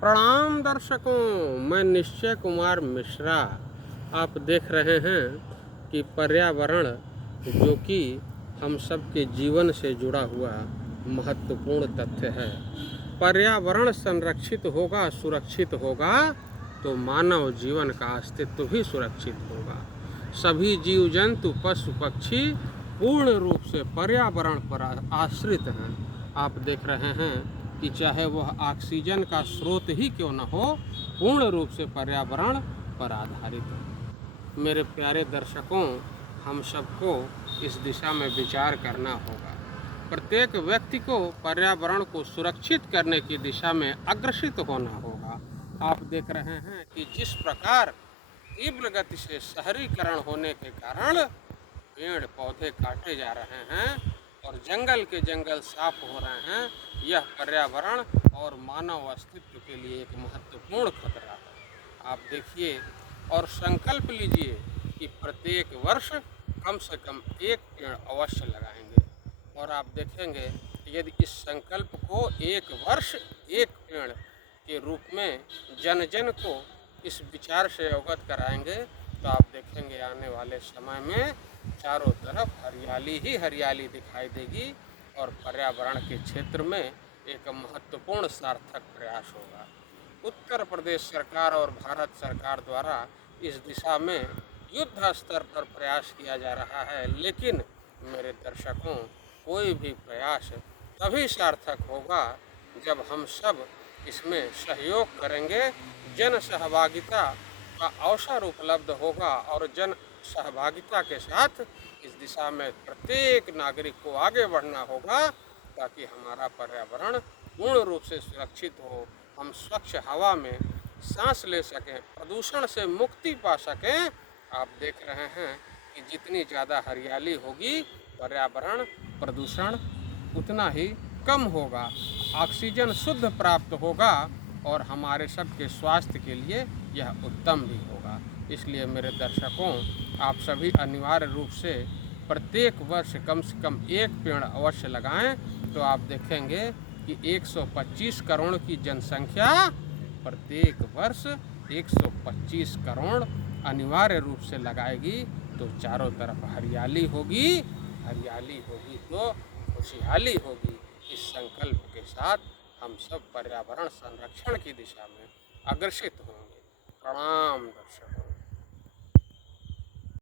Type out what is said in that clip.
प्रणाम दर्शकों, मैं निश्चय कुमार मिश्रा। आप देख रहे हैं कि पर्यावरण जो कि हम सब के जीवन से जुड़ा हुआ महत्वपूर्ण तथ्य है। पर्यावरण संरक्षित होगा, सुरक्षित होगा तो मानव जीवन का अस्तित्व भी सुरक्षित होगा। सभी जीव जंतु पशु पक्षी पूर्ण रूप से पर्यावरण पर आश्रित हैं। आप देख रहे हैं कि चाहे वह ऑक्सीजन का स्रोत ही क्यों न हो, पूर्ण रूप से पर्यावरण पर आधारित है। मेरे प्यारे दर्शकों, हम सबको इस दिशा में विचार करना होगा। प्रत्येक व्यक्ति को पर्यावरण को सुरक्षित करने की दिशा में अग्रसित होना होगा। आप देख रहे हैं कि जिस प्रकार तीव्र गति से शहरीकरण होने के कारण पेड़ पौधे काटे जा रहे हैं और जंगल के जंगल साफ हो रहे हैं, यह पर्यावरण और मानव अस्तित्व के लिए एक महत्वपूर्ण खतरा है। आप देखिए और संकल्प लीजिए कि प्रत्येक वर्ष कम से कम एक पेड़ अवश्य लगाएंगे। और आप देखेंगे यदि इस संकल्प को एक वर्ष एक पेड़ के रूप में जन जन को इस विचार से अवगत कराएंगे तो आप देखेंगे आने वाले समय में चारों तरफ हरियाली ही हरियाली दिखाई देगी और पर्यावरण के क्षेत्र में एक महत्वपूर्ण सार्थक प्रयास होगा। उत्तर प्रदेश सरकार और भारत सरकार द्वारा इस दिशा में युद्ध स्तर पर प्रयास किया जा रहा है, लेकिन मेरे दर्शकों, कोई भी प्रयास तभी सार्थक होगा जब हम सब इसमें सहयोग करेंगे। जन सहभागिता का अवसर उपलब्ध होगा और जन सहभागिता के साथ इस दिशा में प्रत्येक नागरिक को आगे बढ़ना होगा ताकि हमारा पर्यावरण पूर्ण रूप से सुरक्षित हो, हम स्वच्छ हवा में सांस ले सकें, प्रदूषण से मुक्ति पा सकें। आप देख रहे हैं कि जितनी ज़्यादा हरियाली होगी पर्यावरण प्रदूषण उतना ही कम होगा, ऑक्सीजन शुद्ध प्राप्त होगा और हमारे सबके स्वास्थ्य के लिए यह उत्तम भी होगा। इसलिए मेरे दर्शकों, आप सभी अनिवार्य रूप से प्रत्येक वर्ष कम से कम एक पेड़ अवश्य लगाएं तो आप देखेंगे कि 125 करोड़ की जनसंख्या प्रत्येक वर्ष 125 करोड़ अनिवार्य रूप से लगाएगी तो चारों तरफ हरियाली होगी, हरियाली होगी तो खुशहाली होगी। इस संकल्प के साथ हम सब पर्यावरण संरक्षण की दिशा में अग्रसित होंगे। प्रणाम दर्शकों।